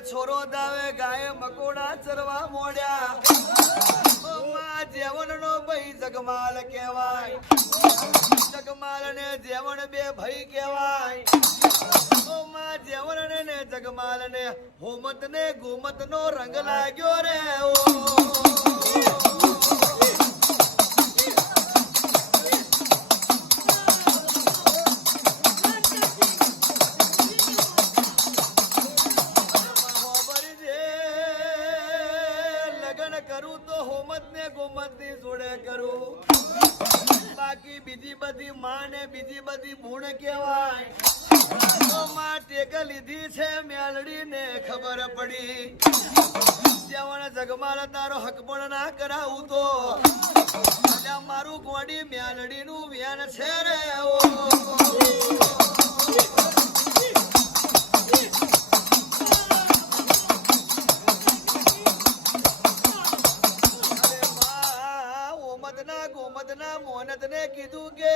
છોરો દાવે ગાય મકોડા ચરવા મોડ્યા. જેવણ નો ભાઈ જગમાલ કહેવાય. જગમાલ ને જેવણ બે ભાઈ કહેવાય. જેવણ ને જગમાલ ને હોમત ને ગુમત નો રંગ લાગ્યો રે, ઓ. કરું. બાકી બીજી બધી માં ને બીજી બધી ભૂણ કહેવાય. લીધી છે મેલડી ને ખબર પડી. જવણ જગમાલ તારો હક ના કરાવું તો. મારું ગોડી મેલડી નું વ્યાન છે રે ઓ. કીધું કે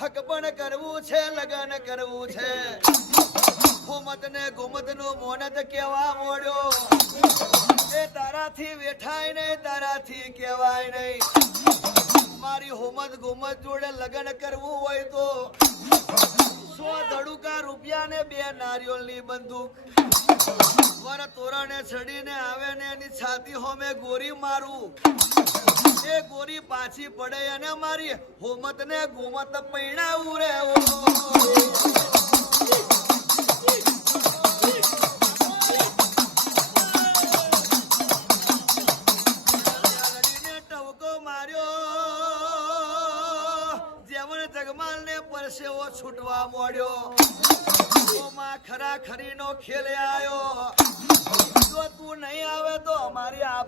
હક પણ કરવું છે, લગન કરવું છે. હોમત ને ગોમતનું મોનત કેવા મોડ્યો? એ તારાથી વેઠાય નહીં તારાથી કહેવાય નહીં. મારી હુમત ગોમત જોડે લગન કરવું હોય તો સો ધડુકા રૂપિયા ને બે નારિયોલની બંદૂક. વર તોરણે ચડીને આવે ને એની છાતી હોમે ગોરી મારું. એ ગોરી પાછી પડે અને મારી હોમત ને ગોમત પૈણાવું રે જગમાલ ને પરસેવો છૂટવા મોડ્યો. ખરા ખરી નો ખેલ આયો.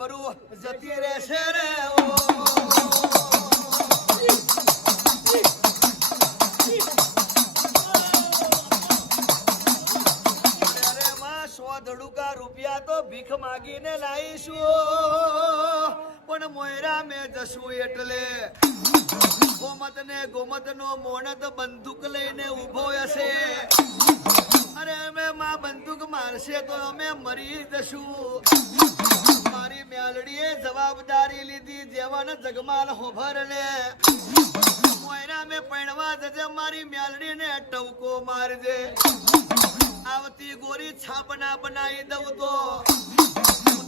આબરૂ જતી રહેશે ધડુકા રૂપિયા તો ભીખ માગીને લાવીશું. પણ મોયરા જશું એટલે. ગોમત ગોમત નો મોણત બંદૂક લઈને ઊભો હશે. અરે અમે માં બંદૂક મારશે તો અમે મરી જશું. મારી મેલડીએ જવાબદારી લીધી, જેવાને જગમાલ હોભર લે. મોયરા મેં પૈણવા જજે, મારી મેલડીને ટવકો મારજે. આવતી ગોરી છાપના બનાવી દઉં તો.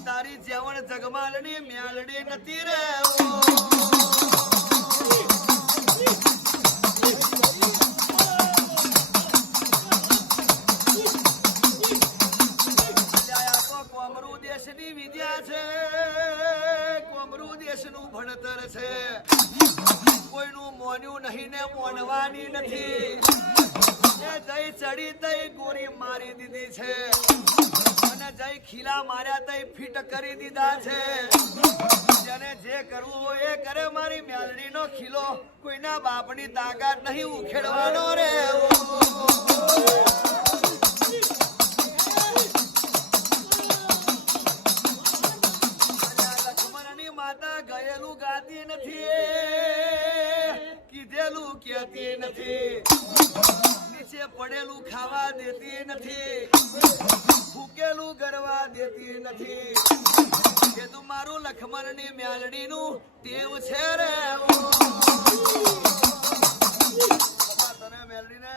તારી જેવણ જગમાલની મેલડી નથી રે કોમરૂ ગોરી મારી દીધી છે. અને જઈ ખીલા માર્યા તઈ ફિટ કરી દીધા છે. જેને જે કરવું એ કરે. મારી મ્યાલડીનો ખીલો કોઈના બાપની તાકાત નહીં ઉખેડવાનો રે. માતા ગયેલું ગાતી નથી. કીધેલું કહેતી નથી. નીચે પડેલું ખાવા દેતી નથી. ભૂકેલું ગરવા દેતી નથી. એ તું મારું લખમણની મ્યાલડીનું ટેવ છે રે. તને મેલડીને